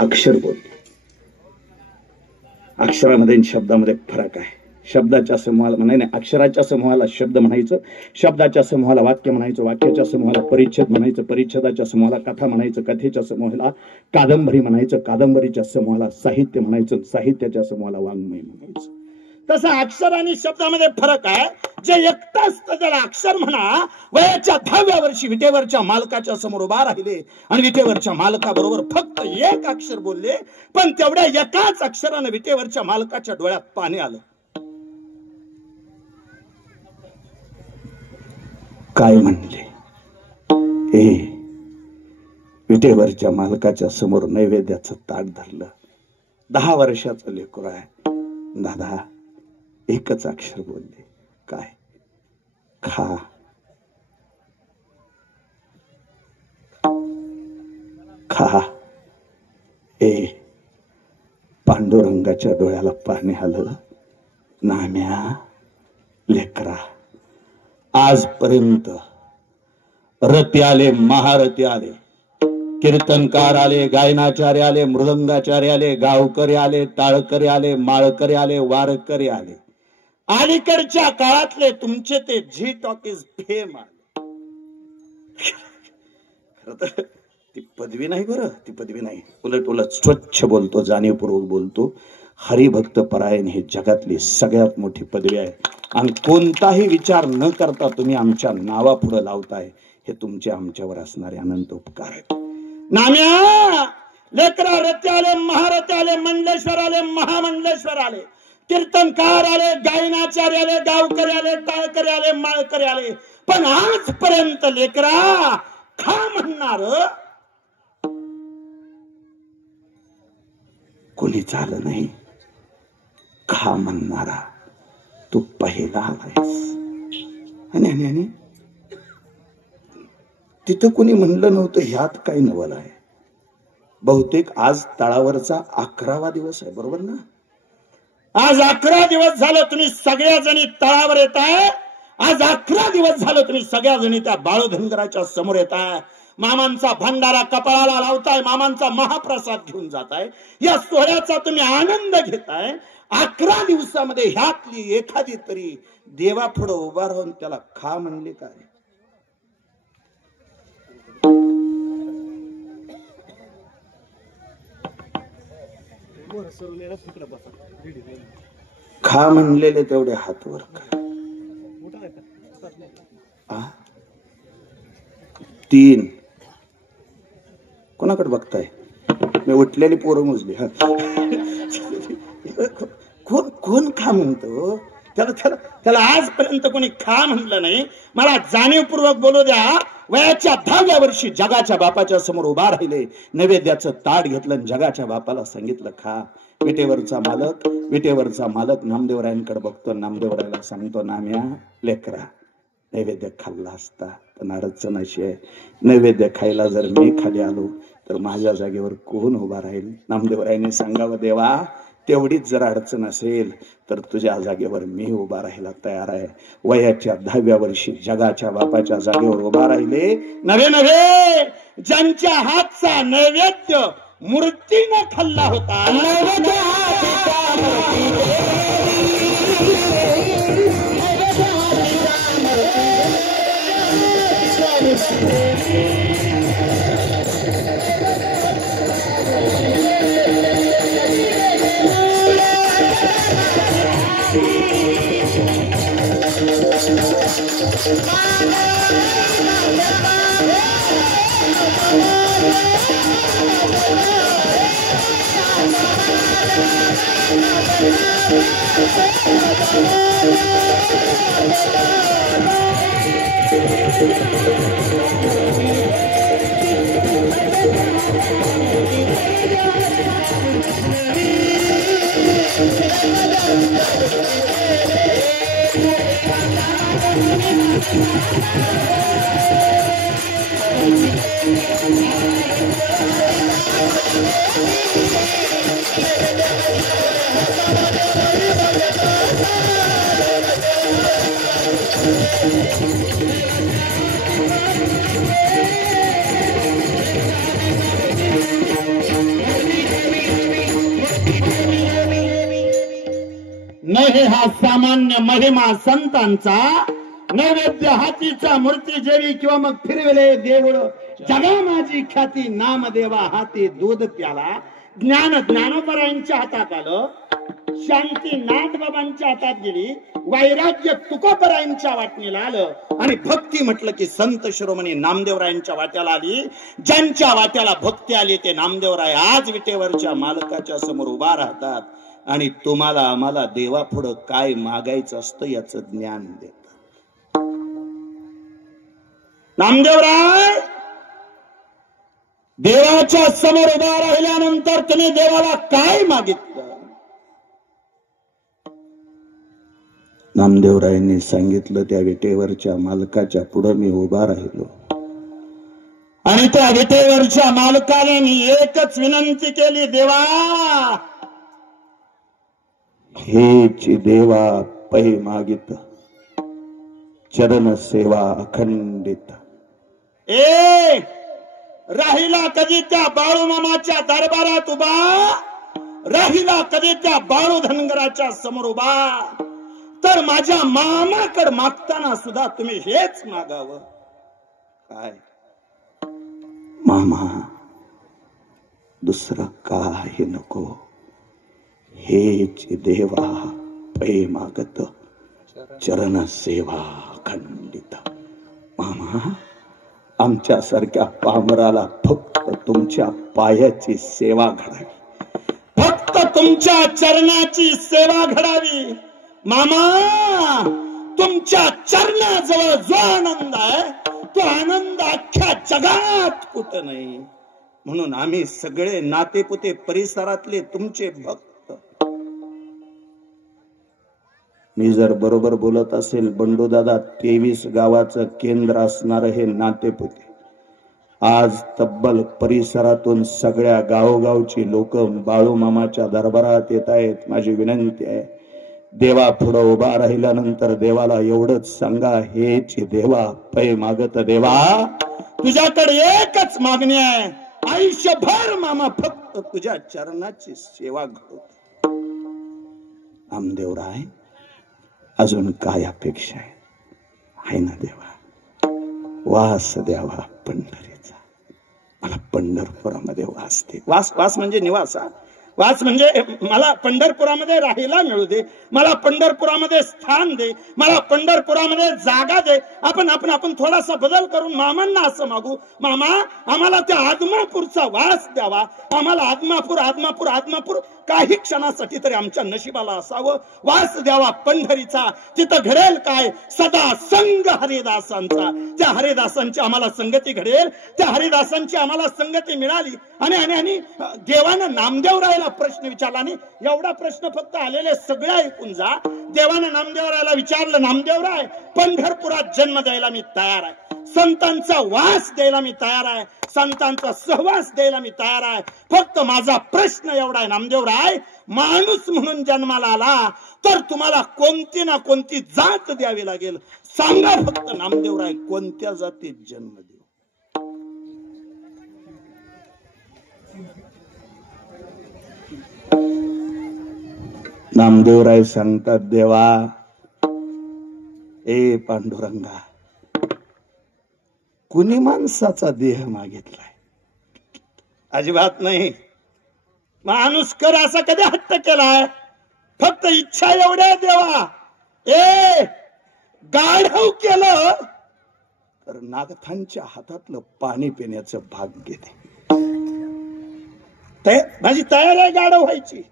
अक्षर बोलले. अक्षरामध्ये आणि शब्दामध्ये फरक आहे. शब्दाच्या समूहाला नाही, अक्षराच्या समूहाला शब्द म्हणायचं, शब्दाच्या समूहाला वाक्य म्हणायचं, वाक्याच्या समूहाला परिच्छेद म्हणायचं, परिच्छेदाच्या समूहाला कथा म्हणायचं, कथेच्या समूहाला कादंबरी म्हणायचं, कादंबरीच्या समूहाला साहित्य म्हणायचं, साहित्याच्या समूहाला वाङ्मय म्हणायचं. तसा अक्षर आणि शब्दामध्ये फरक आहे. जे एकटं असतं त्याला अक्षर म्हणा. वयाच्या 10व्या वर्षी विटेवरच्या मालकाच्या समोर उभा राहिले आणि विटेवरच्या मालकाबरोबर फक्त एक अक्षर बोलले, पण तेवढ्या एकाच अक्षरानं विटेवरच्या मालकाच्या डोळ्यात पाणी आलं. काय म्हणले? विटेवरच्या मालकाच्या समोर नैवेद्याचं ताट धरलं. 10 वर्षाचं लेकरू आहे. दादा एकच अक्षर बोलले. काय? खा. खा. पांडुरंगाच्या डोळ्याला पाणी आलं. नाम्या लेकरा, आजपर्यंत रती आले, महारथी आले, कीर्तनकार आले, गायनाचार्य आले, मृदंगाचार्य आले, गावकरी आले, टाळकरी आले, माळकरी आले, वारकरी आले. अलीकडच्या काळातले तुमचे ते झी टॉकीज फेम आले. खरं तर ती पदवी नाही बरं, ती पदवी नाही. उलट उलट स्वच्छ बोलतो, जाणीवपूर्वक बोलतो. हरिभक्त परायण ही जगातली सगळ्यात मोठी पदवी आहे. आणि कोणताही विचार न करता तुम्ही आमच्या नावापुढे लावताय, हे तुमचे आमच्यावर असणारे अनंत उपकार आहेत. नाम्या लेकरा, रती आले, महारथी आले, मंडलेश्वर आले, महामंडलेश्वर आले, कीर्तनकार आले, गायनाचार्य आले, गावकरी आले, टाळकरी आले, माळकरी आले, पण आजपर्यंत लेकरा खा म्हणणार कोणी झालं नाही. खा म्हणणारा तू पहिला आलायस. आणि तिथं कोणी म्हणलं नव्हतं ह्यात काही नवल आहे. बहुतेक आज तळावरचा 11वा दिवस आहे, बरोबर ना? आज 11 दिवस झालं तुम्ही सगळ्या जणी तळावर येताय. आज 11 दिवस झालं तुम्ही सगळ्या जणी त्या बाळधनगराच्या समोर येताय. मामांचा भंडारा कपाळाला लावताय, मामांचा महाप्रसाद घेऊन जाताय. या सोहळ्याचा तुम्ही आनंद घेताय. 11 दिवसामध्ये ह्यातली एखादी तरी देवापुढे उभा राहून त्याला खा म्हणले काय? खा म्हणलेले तेवढे हात वर काय? 3 कोणाकडे बघताय? मी उठलेली पोरं मोजली. कोण कोण खा म्हणतो? त्याला आजपर्यंत कोणी खा म्हणलं नाही. मला जाणीवपूर्वक बोलू द्या. वयाच्या 10व्या वर्षी जगाच्या बापाच्या समोर उभा राहिले, नैवेद्याचं ताट घेतलं, जगाच्या बापाला सांगितलं खा. विटेवरचा मालक नामदेवरायांकडे बघतो, नामदेवरायाला सांगतो, नाम्या लेकरा, नैवेद्य खाल्ला असता पण अडचण अशी आहे, नैवेद्य खायला जर मी खाली आलो तर माझ्या जागेवर कोण उभा राहील? नामदेवरायाने सांगावं, देवा तेवढीच जर अडचण असेल तर तुझ्या जागेवर मी उभा राहायला तयार आहे. वयाच्या 10व्या वर्षी जगाच्या बापाच्या जागेवर उभा राहिले. नवे ज्यांच्या हातचा नैवेद्य मूर्तीने खाल्ला होता, नव्हे हा सामान्य महिमा संतांचा, नैवेद्य हातीचा मूर्ती जेवी किंवा मग फिरविले देऊळ, जगा माझी ख्याती नामदेवा हाती दूध प्याला. ज्ञान ज्ञानोबरायांच्या हातात आलं, शांती नाथबाबांच्या हातात गेली, वैराग्य तुकोबरायांच्या वाटणीला आलं, आणि भक्ती म्हटलं की संत शिरोमणी नामदेवरायांच्या वाट्याला आली. ज्यांच्या वाट्याला भक्ती आली ते नामदेवराय आज विटेवरच्या मालकाच्या समोर उभा राहतात आणि तुम्हाला आम्हाला देवा पुढं काय मागायचं असतं याचं ज्ञान देतात. नामदेवराय देवाच्या समोर उभा राहिल्यानंतर तुम्ही देवाला काय मागितलं? नामदेवरायांनी सांगितलं, त्या विटेवरच्या मालकाच्या पुढे मी उभा राहिलो आणि त्या विटेवरच्या मालकाने मी एकच विनंती केली, देवा हेच देवा पै मागित चरण सेवा अखंडित. राहिला कधी त्या बाळूमामाच्या दरबारात उभा, राहिला कधी त्या बाळू धनगराच्या समोर उभा, तर माझ्या मामाकडे मागताना सुद्धा तुम्ही हेच मागावं. काय मामा, दुसरं काही नको, हेच देवा पै मागत चरण सेवा खंडित. मामा, आमच्यासारख्या पामराला फक्त तुमच्या पायाची सेवा घडावी, फक्त तुमच्या चरणाची सेवा घडावी. मामा, तुमच्या चरणाजवळ जो आनंद आहे तो आनंद अख्ख्या जगात कुठं नाही. म्हणून आम्ही सगळे नातेपुते परिसरातले तुमचे भक्त. मी जर बरोबर बोलत असेल, बंडूदादा, 23 गावाचं केंद्र असणार हे नातेपुते आज तब्बल परिसरातून सगळ्या गावोगावची लोक बाळूमामाच्या दरबारात येत आहेत. माझी विनंती आहे, देवा पुढं उभा राहिल्यानंतर देवाला एवढंच सांगा, हेच देवा पै मागत देवा तुझ्याकडे एकच मागणी आहे, आयुष्यभर मामा फक्त तुझ्या चरणाची सेवा घडवतो. नामदेवराय, अजून काय अपेक्षा आहे ना देवा? वास द्यावा पंढरीचा. मला पंढरपुरामध्ये वास दे. वास म्हणजे निवास. वास म्हणजे मला पंढरपुरामध्ये राहायला मिळू दे, मला पंढरपुरामध्ये स्थान दे, मला पंढरपुरामध्ये जागा दे. आपण थोडासा बदल करून मामांना असं मागू, मामा आम्हाला त्या आदमापूरचा वास द्यावा. आम्हाला आदमापूर काही क्षणासाठी तरी आमच्या नशिबाला असावं. वास द्यावा पंढरीचा. तिथं घडेल काय? सदा संग हरिदासांचा. त्या हरिदासांची आम्हाला संगती घडेल, त्या हरिदासांची आम्हाला संगती मिळाली. आणि देवानं नामदेवरायला प्रश्न विचारला, आणि एवढा प्रश्न फक्त आलेले सगळे ऐकून जा. देवानं नामदेवरायला विचारलं, नामदेवराय पंढरपुरात जन्म द्यायला मी तयार आहे, संतांचा वास द्यायला मी तयार आहे, संतांचा सहवास द्यायला मी तयार आहे. फक्त माझा प्रश्न एवढा आहे नामदेवराय, माणूस म्हणून जन्माला आला तर तुम्हाला कोणती ना कोणती जात द्यावी लागेल. सांगा फक्त नामदेवराय, कोणत्या जातीत जन्म देऊ? नामदेवराय सांगतात, देवा ए पांडुरंगा, कुणी माणसाचा देह मागितलाय? अजिबात नाही. माणूस कर असा कधी हट्ट केलाय? फक्त इच्छा एवढ्या देवा, गाढव केलं तर नागथांच्या हातातलं पाणी पिण्याचं भाग्य दे. माझी तयारी आहे गाढव व्हायची.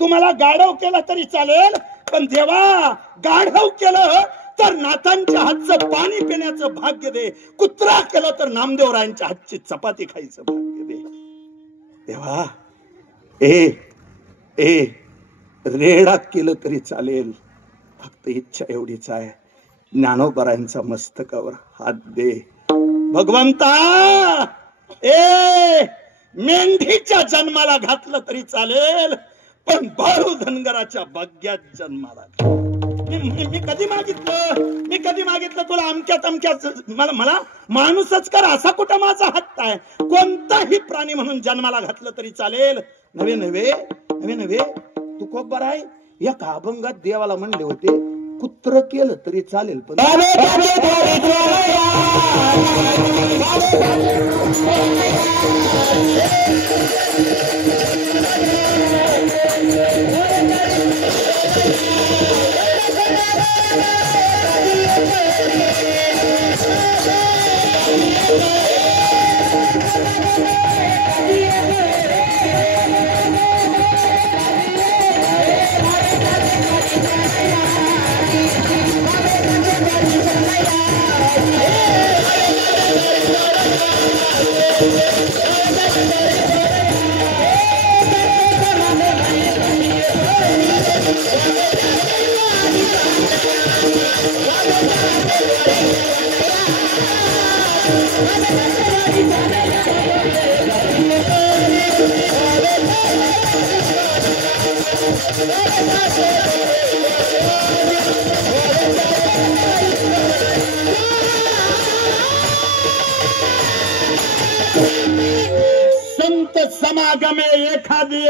तुम्हाला गाढव केलं तरी चालेल, पण देवा गाढव केलं तर नाथांच्या हातचं पाणी पिण्याचं भाग्य दे. कुत्रा केलं तर नामदेवरायांच्या हातची चपाती खायचं भाग्य दे. देवा रेडा केलं तरी चालेल, फक्त इच्छा एवढीच आहे, ज्ञानोबरायांचा मस्तकावर हात दे. भगवंता मेंढीच्या जन्माला घातलं तरी चालेल, पण बाळू धनगराच्या भाग्यात जन्माला. मी कधी मागितलं तुला अमक्यात मला माणूसच कर असा कुठं माझा हट्ट आहे? कोणताही प्राणी म्हणून जन्माला घातलं तरी चालेल. नव्हे तुकोबराय एका अभंगात देवाला म्हणले होते कुत्र केलं तरी चालेल पण संत समागमे एखादी